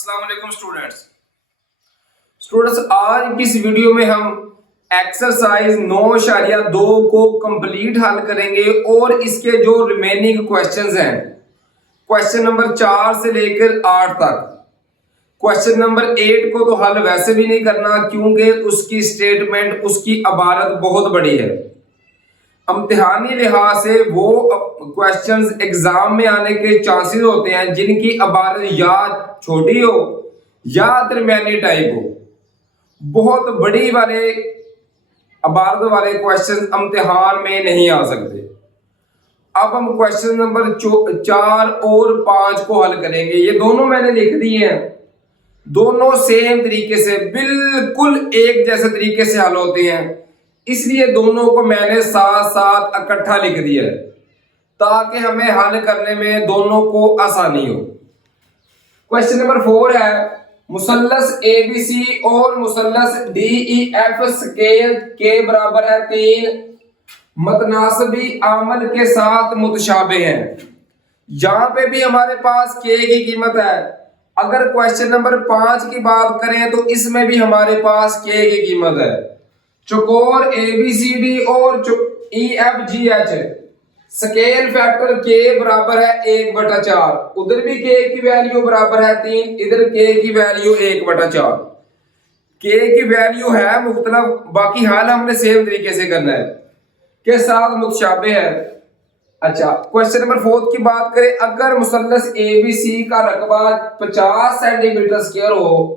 अस्सलाम वालेकुम स्टूडेंट्स आज की इस वीडियो में हम एक्सरसाइज 9.2 को कंप्लीट हल करेंगे और इसके जो रिमेनिंग क्वेश्चंस हैं क्वेश्चन नंबर 4 से लेकर 8 तक। क्वेश्चन नंबर 8 को तो हल वैसे भी नहीं करना क्योंकि उसकी स्टेटमेंट उसकी इबारत बहुत बड़ी है। इम्तिहानी लिहाज से वो क्वेश्चंस एग्जाम में आने के चांसेस होते हैं जिनकी इबारत या छोटी हो या दरमियानी टाइप हो। बहुत बड़ी वाले इबारत वाले क्वेश्चंस इम्तिहान में नहीं आ सकते। अब हम क्वेश्चन नंबर 4 और 5 को हल करेंगे। ये दोनों मैंने लिख दिए हैं, दोनों सेम तरीके से बिल्कुल एक जैसे तरीके से हल होते हैं, इसलिए दोनों को मैंने साथ साथ इकट्ठा लिख दिया है ताकि हमें हल करने में दोनों को आसानी हो। क्वेश्चन नंबर 4 है, मुसल्लस एबीसी और मुसल्लस डीईएफ स्केल के बराबर है 3 मतनासबी आमल के साथ मुतशाबे हैं। यहां पे भी हमारे पास के की कीमत है। अगर क्वेश्चन नंबर 5 की बात करें तो इसमें भी हमारे पास के की कीमत है। चौकोर एबीसीडी और EFGH स्केल फैक्टर के बराबर है 1/4। उधर भी के की वैल्यू बराबर है 3, इधर के की वैल्यू 1/4। के की वैल्यू है मुख्तलिफ, बाकी हाल हमने सेम तरीके से करना है के साथ मुतशाबे है। अच्छा, क्वेश्चन नंबर 4 की बात करें, अगर मुसल्लस एबीसी का रकबा 50 सेंटीमीटर स्क्वायर हो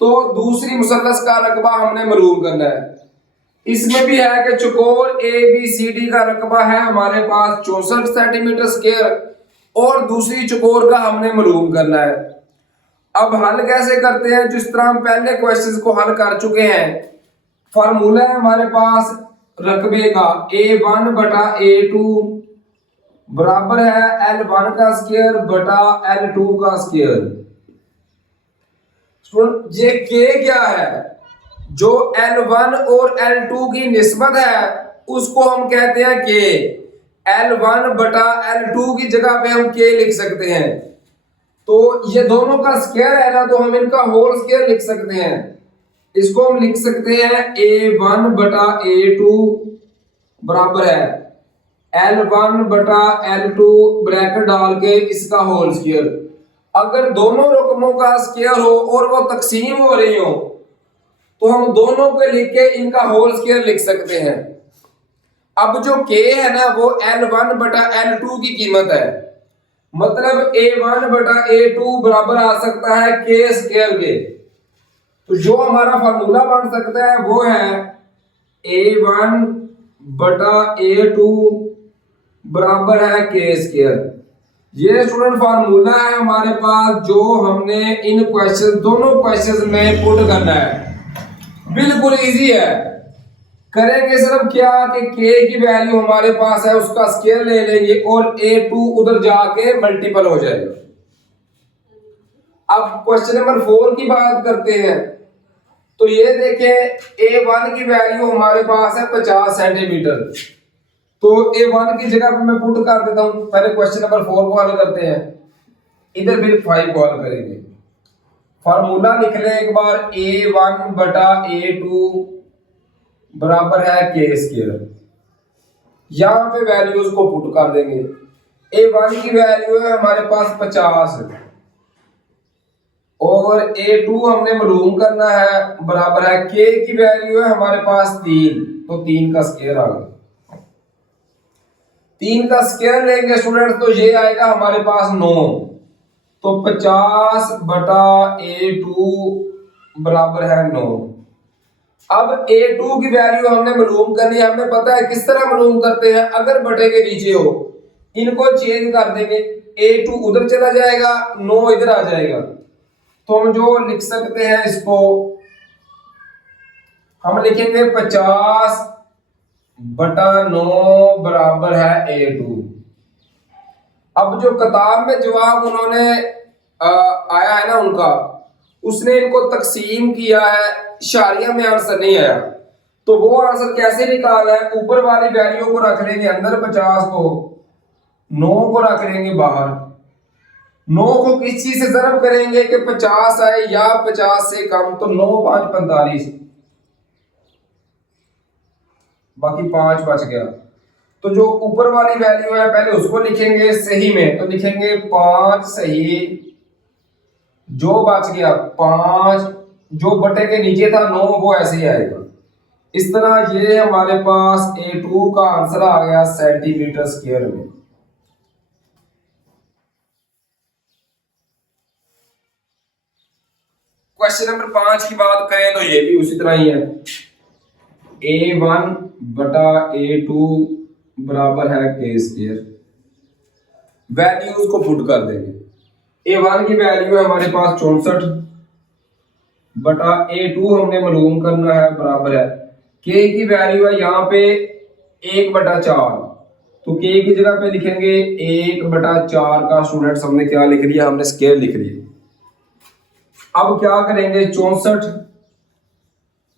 तो दूसरी मुसल्लस का रकबा हमने मालूम करना है। इसमें भी है कि चौकोर ABCD का रकबा है हमारे पास 64 सेंटीमीटर स्क्वायर और दूसरी चौकोर का हमने मालूम करना है। अब हल कैसे करते हैं? जिस तरह हम पहले क्वेश्चंस को हल कर चुके हैं, फार्मूला है हमारे पास रकबे का A1/A2 बराबर है L1 का स्क्वायर बटा L2 का स्क्वायर। ये के क्या है? जो L1 और L2 की निस्बत है उसको हम कहते हैं के। L1/L2 की जगह पे हम के लिख सकते हैं। तो ये दोनों का स्क्वायर है ना, तो हम इनका होल स्क्वायर लिख सकते हैं। इसको हम लिख सकते हैं A1/A2 बराबर है L1/L2 ब्रैकेट डाल के इसका होल स्क्वायर। अगर दोनों रकमों का स्क्वायर हो और वो तकसीम हो रही हो तो हम दोनों को लिख के इनका होल स्क्वायर लिख सकते हैं। अब जो k है ना वो L1/L2 की कीमत है, मतलब A1/A2 बराबर आ सकता है k स्क्वायर के। तो जो हमारा फार्मूला बन सकता है वो है A1/A2 बराबर है k स्क्वायर। ये स्टूडेंट फार्मूला है हमारे पास जो हमने इन दोनों क्वेश्चन में पुट करना है। बिल्कुल इजी है। करेंगे सिर्फ क्या कि k की वैल्यू हमारे पास है उसका स्क्वायर ले लेंगे और A2 उधर जाके मल्टीपल हो जाएगा। अब क्वेश्चन नंबर 4 की बात करते हैं। तो ये देखें, A1 की वैल्यू हमारे पास है 50 सेंटीमीटर। तो A1 की जगह पे मैं पुट कर देता हूं। पहले क्वेश्चन नंबर 4 को हल करते हैं, इधर फिर 5 को हल करेंगे। फार्मूला लिख लें एक बार, A1/A2 बराबर है k स्क्वायर। यहां पे वैल्यूज को पुट कर देंगे। A1 की वैल्यू है हमारे पास 50 और A2 हमने मालूम करना है बराबर है k की वैल्यू है हमारे पास 3, तो 3 का स्क्वायर आ गया। 3 का स्क्वायर लेंगे स्टूडेंट तो ये आएगा हमारे पास 9, तो 50/A2 बराबर है 9। अब A2 की वैल्यू हमने मालूम करनी है। हमें पता है किस तरह मालूम करते हैं, अगर बटे के नीचे हो इनको चेंज कर देंगे, A2 उधर चला जाएगा, 9 इधर आ जाएगा। तो हम जो लिख सकते हैं इसको हम लिखेंगे 50/9 बराबर है A2। अब जो किताब में जवाब उन्होंने आया है ना उनका, उसने इनको तकसीम किया है, इशारिया में आंसर नहीं आया। तो वो आंसर कैसे निकाला है? ऊपर वाली वैल्यू को रख लेंगे अंदर 50 को, 9 को रख लेंगे बाहर। 9 को किस चीज से ज़रब करेंगे कि 50 आए या 50 से कम, तो 9 5 45, बाकी 5 बच गया। तो जो ऊपर वाली वैल्यू है पहले उसको लिखेंगे सही में, तो लिखेंगे 5 सही, जो बच गया 5, जो बटे के नीचे था 9 वो ऐसे ही आएगा। इस तरह ये हमारे पास A2 का आंसर आ गया सेंटीमीटर स्क्वायर में। क्वेश्चन नंबर 5 की बात करें तो ये भी उसी तरह ही है। A1 बटा A2 बराबर है K स्क्वायर। वैल्यूज को पुट कर देंगे। A1 की वैल्यू है हमारे पास 64 बटा A2 हमने मालूम करना है बराबर है K की वैल्यू है यहाँ पे 1/4, तो K की जगह पे लिखेंगे 1/4 का स्टूडेंट्स हमने क्या लिख लिया, हमने स्क्वायर लिख लिया। अब क्या करेंगे 64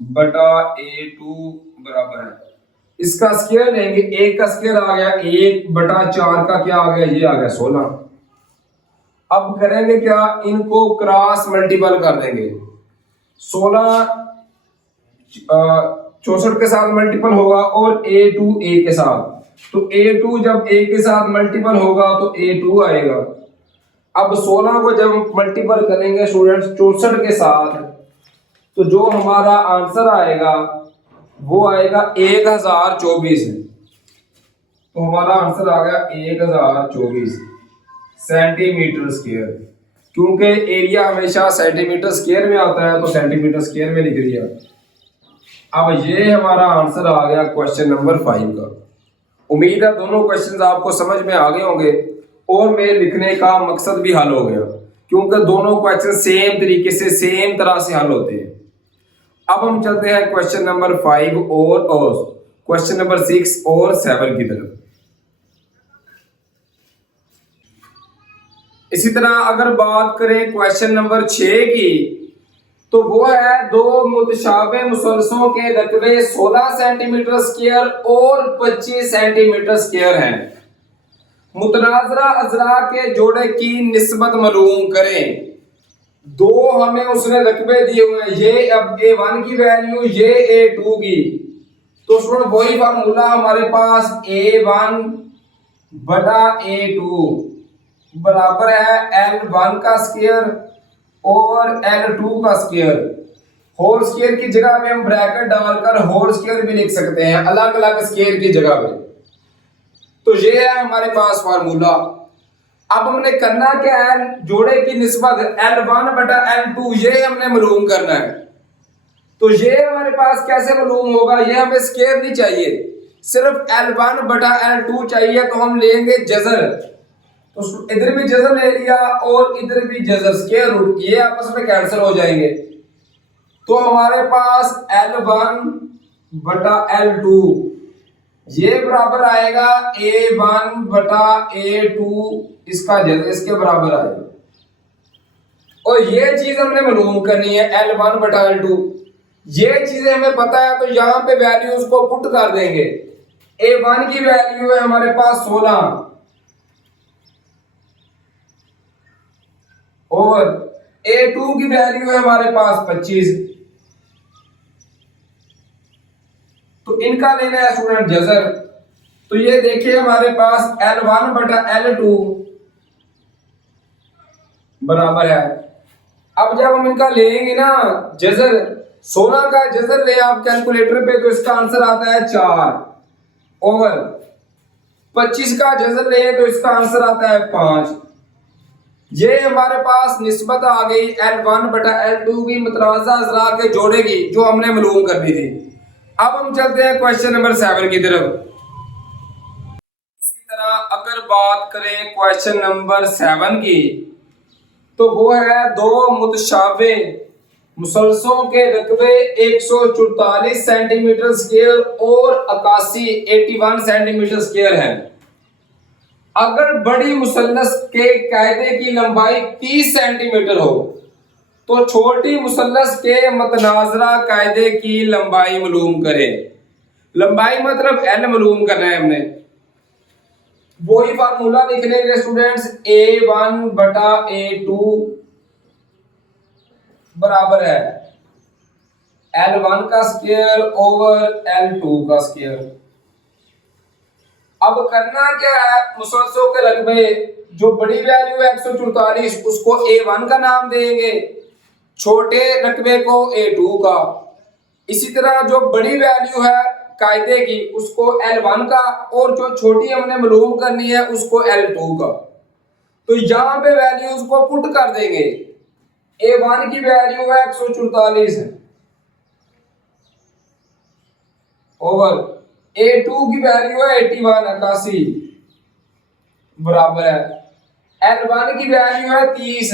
बटा A2 बराबर है, इसका स्क्वायर लेंगे, 1 का स्क्वायर आ गया 1/4 का क्या आ गया, ये आ गया 16। अब करेंगे क्या, इनको क्रॉस मल्टीपल कर देंगे। 16 64 के साथ मल्टीपल होगा और A2 A के साथ, तो A2 जब A के साथ मल्टीपल होगा तो A2 आएगा। अब 16 को जब मल्टीपल करेंगे स्टूडेंट्स 64 के साथ, तो जो हमारा आंसर आएगा वो आएगा 1024। तो हमारा आंसर आ गया 1024 सेंटीमीटर स्क्वायर, क्योंकि एरिया हमेशा सेंटीमीटर स्क्वायर में आता है तो सेंटीमीटर स्क्वायर में लिख दिया। अब ये हमारा आंसर आ गया क्वेश्चन नंबर 5 का। उम्मीद है दोनों क्वेश्चंस आपको समझ में आ गए होंगे और मेरे लिखने का मकसद भी हल हो गया, क्योंकि दोनों क्वेश्चन सेम तरीके से सेम तरह से हल होते हैं। अब हम चलते हैं क्वेश्चन नंबर 5 और क्वेश्चन नंबर 6 और 7 की तरफ। इसी तरह अगर बात करें क्वेश्चन नंबर 6 की, तो वो है दो मुतशाबे मुसलसलों के रकबे 16 सेंटीमीटर स्क्वायर और 25 सेंटीमीटर स्क्वायर हैं। मुतनाजरा अजरा के जोड़े की निस्बत मालूम करें। दो हमें उसने रकबे दिए हुए हैं, ये अब A1 की वैल्यू, ये A2 की, तो सुन वही फार्मूला हमारे पास A1 बटा A2 बराबर है L1 का स्क्वायर और L2 का स्क्वायर। होल स्क्वायर की जगह पे हम ब्रैकेट डालकर होल स्क्वायर भी लिख सकते हैं अलग अलग स्क्वायर की जगह पे। तो ये है हमारे पास फार्मूला। अब हमने करना क्या है, जोड़े की निस्बत L1 बटा L2 ये हमने मालूम करना है। तो ये हमारे पास कैसे मालूम होगा, ये हमें स्क्वायर नहीं चाहिए, सिर्फ L1 बटा L2 चाहिए। तो हम लेंगे जजर, तो इधर भी जजर ले लिया और इधर भी जजर, स्क्वायर रूट, ये आपस में कैंसिल हो जाएंगे। तो हमारे पास L1 बटा L2 ये बराबर आएगा A1 बटा A2, इसका जजर इसके बराबर आएगा। और ये चीज हमने मालूम करनी है L1 बटा L2, ये चीजें हमें पता है, तो यहाँ पे वैल्यूज को पुट कर देंगे। A1 की वैल्यू है हमारे पास 16 और A2 की वैल्यू है हमारे पास 25। तो इनका लेना है स्टूडेंट जजर। तो ये देखिए हमारे पास L1 बटा L2 बराबर है। अब जब हम इनका लेंगे ना जजर, 16 का जजर ले आप कैलकुलेटर पे, तो इसका आंसर आता है 4 और 25 का जजर ले तो इसका आंसर आता है 5। ये हमारे पास निस्बत आ गई L1 बटा L2 की मुतनाज़ा अज़रा के जोड़े की, जो हमने मालूम करनी थी। अब हम चलते हैं क्वेश्चन नंबर 7 की तरफ। इसी तरह अगर बात करें क्वेश्चन नंबर 7 की, तो वो है दो मुतशाबे मुसलसलों के रकबे 144 सेंटीमीटर स्क्वायर और 81 सेंटीमीटर स्क्वायर है। अगर बड़ी मुसल्लस के कायदे की लंबाई 30 सेंटीमीटर हो, तो छोटी मुसल्लस के मतनाजरा कायदे की लंबाई मालूम करें। लंबाई मतलब L मालूम करना है हमने। वही फार्मूला लिख लेंगे स्टूडेंट्स, A1 बटा A2 बराबर है L1 का स्क्वायर ओवर L2 का स्क्वायर। अब करना क्या है, मुसलसलों के रकबे जो बड़ी वैल्यू है 144 उसको A1 का नाम देंगे, छोटे रकबे को A2 का। इसी तरह जो बड़ी वैल्यू है कायदे की उसको L1 का, और जो छोटी हमने मालूम करनी है उसको L2 का। तो यहां पे वैल्यूज को पुट कर देंगे। A1 की वैल्यू है 144 ओवर A2 की वैल्यू है 81 बराबर है L1 की वैल्यू है 30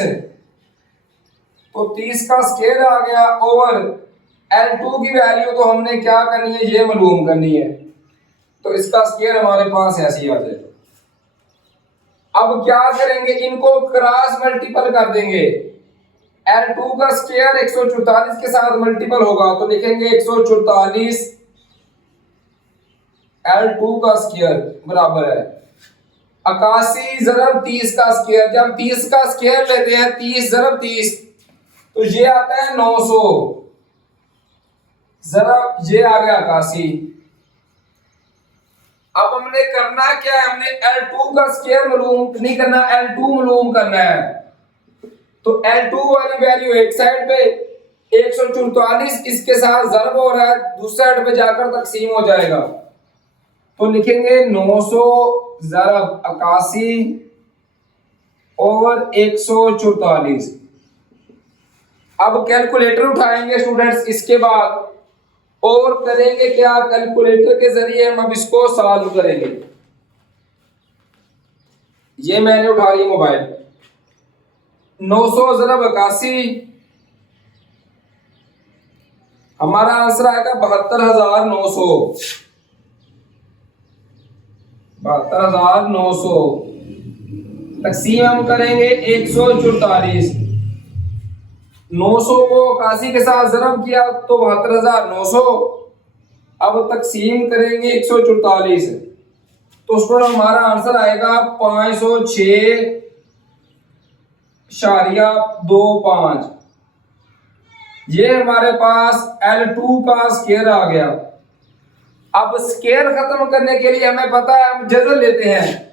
तो 30 का स्क्वायर आ गया ओवर L2 की वैल्यू तो हमने क्या करनी है, ये मालूम करनी है, तो इसका स्क्वायर हमारे पास ऐसे आ जाएगा। अब क्या करेंगे, इनको क्रॉस मल्टीपल कर देंगे। L2 का स्क्वायर 144 के साथ मल्टीपल होगा तो लिखेंगे 144 L2 का स्क्वायर बराबर है 81 ज़रब 30 का स्क्वायर। जब 30 का स्क्वायर लेते हैं 30 ज़रब 30 तो ये आता है 900 ज़रब ये आ गया 81। अब हमने करना क्या है, हमने L2 का स्क्वायर मालूम नहीं करना, L2 मालूम करना है। तो L2 वाली वैल्यू एक साइड पे 144 इसके साथ ज़रब हो रहा है, दूसरी साइड पे जाकर तकसीम हो जाएगा तो लिखेंगे 900 ज़रब 81 ओवर 144। अब कैलकुलेटर उठाएंगे स्टूडेंट्स, इसके बाद और करेंगे क्या, कैलकुलेटर के जरिए हम अब इसको सॉल्व करेंगे। ये मैंने उठा लिया मोबाइल, 900 ज़रब 81 हमारा आंसर आएगा 72,900 72,900 तकसीम हम करेंगे 144। 900 को 81 के साथ ज़रब किया तो 72,900। अब तकसीम करेंगे 144 तो उस पर हमारा आंसर आएगा 506.25। ये हमारे पास L2 का स्क्वायर आ गया। अब स्क्वायर खत्म करने के लिए हमें पता है हम जज़र लेते हैं,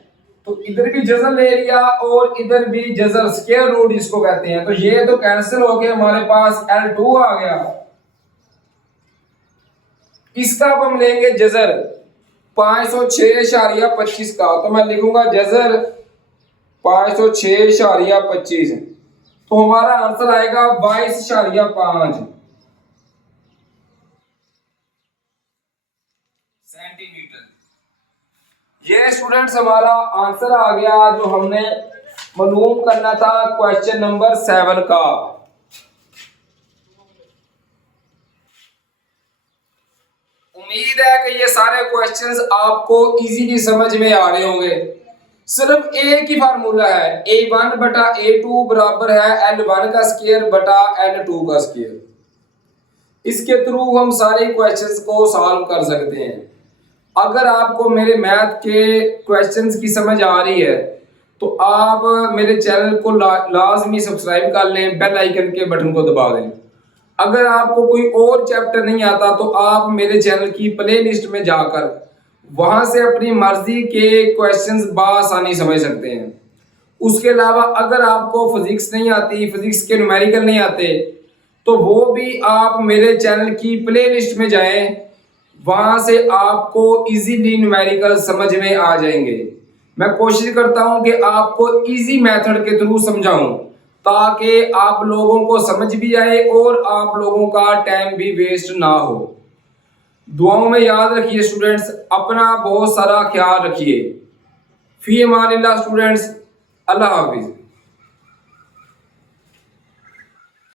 तो इधर भी जज़र ले लिया और इधर भी जज़र, स्क्वायर रूट इसको कहते हैं। तो ये तो कैंसिल हो गया, हमारे पास L2 आ गया। इसका अब हम लेंगे जज़र 506.25 का, तो मैं लिखूंगा जज़र 506.25 तो हमारा आंसर आएगा 22.5 सेंटीमीटर। ये स्टूडेंट्स हमारा आंसर आ गया जो हमने मालूम करना था क्वेश्चन नंबर 7 का। उम्मीद है कि ये सारे क्वेश्चंस आपको इजीली समझ में आ रहे होंगे। सिर्फ एक ही फार्मूला है, A1 बटा A2 बराबर है L1 का स्क्वायर बटा L2 का स्क्वायर। इसके थ्रू हम सारे क्वेश्चंस को सॉल्व कर सकते हैं। अगर आपको मेरे मैथ के क्वेश्चंस की समझ आ रही है तो आप मेरे चैनल को लाजमी सब्सक्राइब कर लें, बेल आइकन के बटन को दबा दें। अगर आपको कोई और चैप्टर नहीं आता तो आप मेरे चैनल की प्लेलिस्ट में जाकर वहां से अपनी मर्जी के क्वेश्चंस बआसानी समझ सकते हैं। उसके अलावा अगर आपको फिजिक्स नहीं आती, फिजिक्स के न्यूमेरिकल नहीं आते, तो वो भी आप मेरे चैनल की प्लेलिस्ट में जाएं, वहां से आपको इजीली न्यूमेरिकल समझ में आ जाएंगे। मैं कोशिश करता हूं कि आपको इजी मेथड के थ्रू समझाऊं ताकि आप लोगों को समझ भी आए और आप लोगों का टाइम भी वेस्ट ना हो। दुआओं में याद रखिए स्टूडेंट्स, अपना बहुत सारा ख्याल रखिए। फी अमानिल्लाह स्टूडेंट्स, अल्लाह हाफिज।